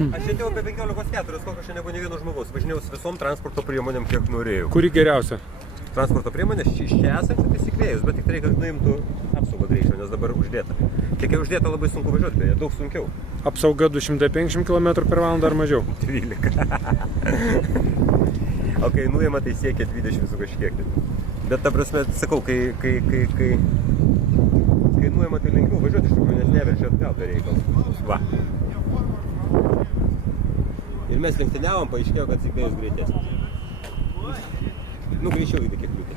Aš sėdėjau apie 15.4, kol aš nebuvo ne vieno žmogaus. Važinėjau visom transporto priemonėm, kiek norėjau. Kuri geriausia? Transporto priemonės iš čia esančių tai įsikvėjus, bet tik tai reikia, kad nuimtų apsaugą greičio, nes dabar uždėta. Tik kai uždėta labai sunku važiuoti, beje, daug sunkiau. Apsauga 250 km/h ar mažiau? 12. O kai nuima, tai siekia 20 su kažkiek. Bet ta prasme, sakau, kai nuima, tai lengviau važiuoti iš tikrųjų, nes neverčia atgal be reikalo. Va. Ir mes lenktyniavom, paaiškėjo, kad įsikvėjus greitesnis. Nu, greičiau įdė kiek liūtė.